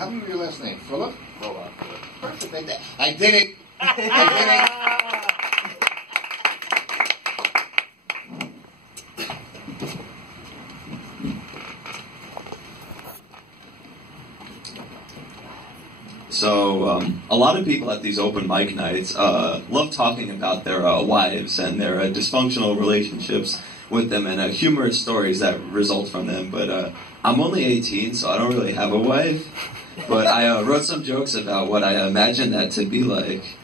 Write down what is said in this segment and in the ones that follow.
Tell me your last name. Philip? Philip. Perfect. I did it. I did it. So, a lot of people at these open mic nights love talking about their wives and their dysfunctional relationships with them and humorous stories that result from them. But I'm only 18, so I don't really have a wife. But I wrote some jokes about what I imagine that to be like.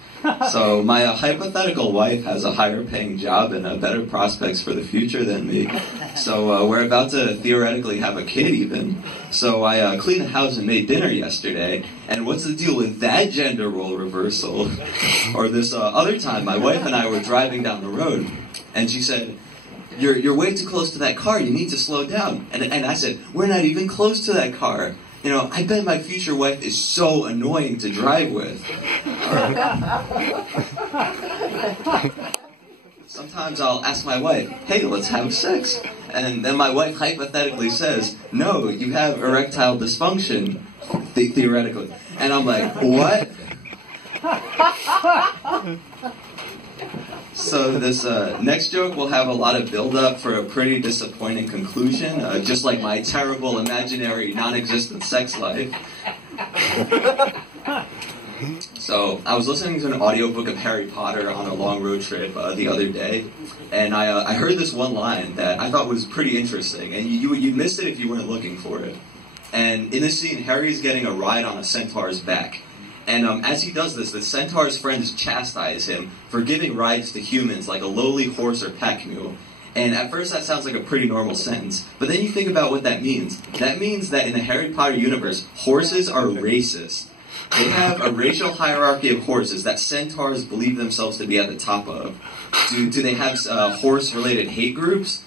So my hypothetical wife has a higher paying job and better prospects for the future than me. So we're about to theoretically have a kid even. So I cleaned the house and made dinner yesterday. And what's the deal with that gender role reversal? Or this other time, my wife and I were driving down the road, and she said, You're way too close to that car, you need to slow down. And I said, we're not even close to that car. You know, I bet my future wife is so annoying to drive with. Sometimes I'll ask my wife, hey, let's have sex. And then my wife hypothetically says, no, you have erectile dysfunction, theoretically. And I'm like, what? So this next joke will have a lot of build-up for a pretty disappointing conclusion, just like my terrible, imaginary, non-existent sex life. So I was listening to an audiobook of Harry Potter on a long road trip the other day, and I heard this one line that I thought was pretty interesting, and you'd miss it if you weren't looking for it. And in this scene, Harry's getting a ride on a centaur's back. And as he does this, the centaur's friends chastise him for giving rides to humans like a lowly horse or pack mule. And at first that sounds like a pretty normal sentence, but then you think about what that means. That means that in the Harry Potter universe, horses are racist. They have a racial hierarchy of horses that centaurs believe themselves to be at the top of. Do they have horse-related hate groups?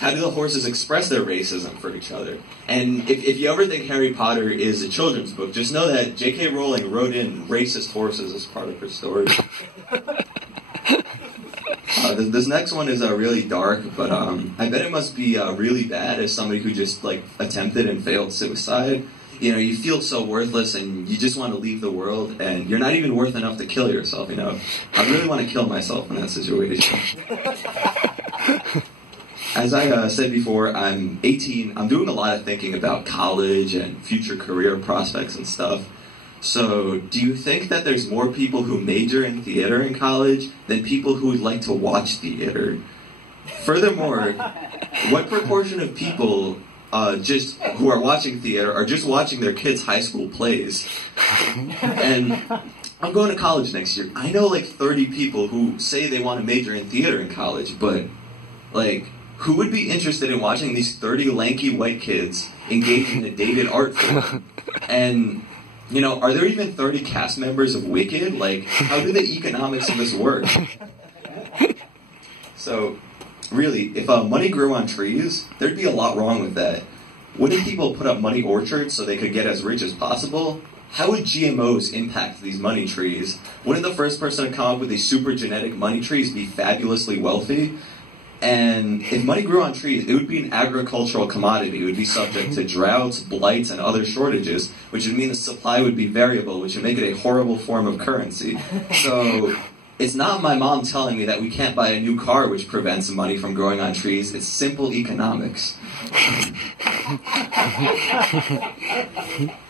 How do the horses express their racism for each other? And if you ever think Harry Potter is a children's book, just know that J.K. Rowling wrote in racist horses as part of her story. This next one is really dark, but I bet it must be really bad as somebody who just attempted and failed suicide. You know, you feel so worthless and you just want to leave the world, and you're not even worth enough to kill yourself, you know. I really want to kill myself in that situation. As I said before, I'm 18. I'm doing a lot of thinking about college and future career prospects and stuff. So, do you think that there's more people who major in theater in college than people who would like to watch theater? Furthermore, what proportion of people who are watching theater are just watching their kids' high school plays? And I'm going to college next year. I know 30 people who say they want to major in theater in college, but who would be interested in watching these 30 lanky white kids engage in a dated art form? And, you know, are there even 30 cast members of Wicked? How do the economics of this work? So, really, if money grew on trees, there'd be a lot wrong with that. Wouldn't people put up money orchards so they could get as rich as possible? How would GMOs impact these money trees? Wouldn't the first person to come up with these super genetic money trees be fabulously wealthy? And if money grew on trees, it would be an agricultural commodity. It would be subject to droughts, blights, and other shortages, which would mean the supply would be variable, which would make it a horrible form of currency. So, it's not my mom telling me that we can't buy a new car which prevents money from growing on trees. It's simple economics.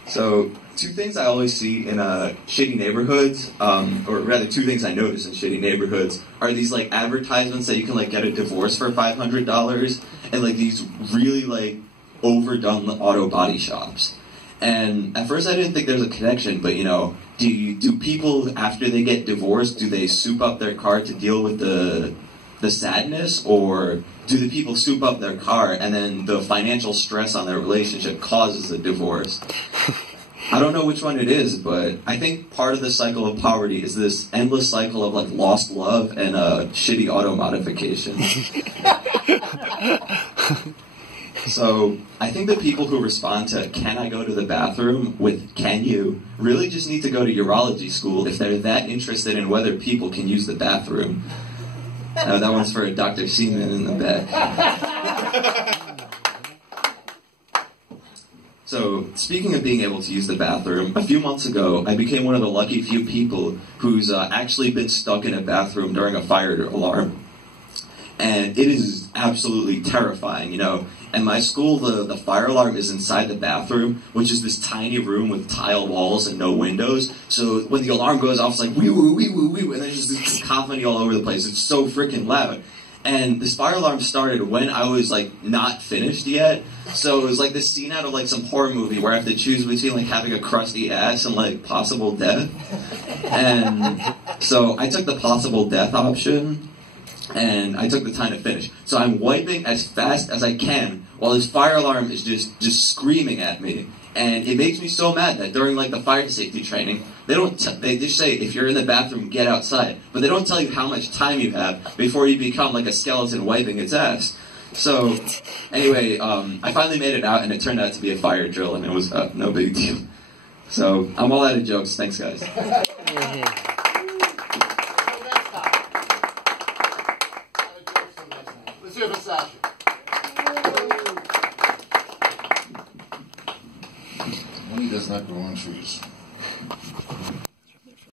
So, two things I always see in shitty neighborhoods, or rather two things I notice in shitty neighborhoods, are these advertisements that you can get a divorce for $500, and these really overdone auto body shops. And at first I didn't think there was a connection, but you know, do people after they get divorced, do they soup up their car to deal with the sadness, or do the people soup up their car and then the financial stress on their relationship causes the divorce? I don't know which one it is, but I think part of the cycle of poverty is this endless cycle of lost love and shitty auto modifications. So I think the people who respond to "can I go to the bathroom" with "can you" really just need to go to urology school if they're that interested in whether people can use the bathroom. That one's for Dr. Seaman in the back. speaking of being able to use the bathroom, a few months ago, I became one of the lucky few people who's actually been stuck in a bathroom during a fire alarm. And it is absolutely terrifying, you know. At my school, the fire alarm is inside the bathroom, which is this tiny room with tile walls and no windows. So when the alarm goes off, it's like, wee-woo, wee-woo, wee-woo, and there's just this cacophony all over the place. It's so freaking loud. And this fire alarm started when I was, like, not finished yet. So it was like this scene out of, like, some horror movie where I have to choose between, like, having a crusty ass and, like, possible death. And so I took the possible death option, and I took the time to finish. So I'm wiping as fast as I can while this fire alarm is just screaming at me. And it makes me so mad that during, like, the fire safety training, they just say, if you're in the bathroom, get outside. But they don't tell you how much time you have before you become like a skeleton wiping its ass. So, anyway, I finally made it out, and it turned out to be a fire drill, and it was no big deal. So, I'm all out of jokes. Thanks, guys. Let's hear for Sasha. Money does not grow on trees.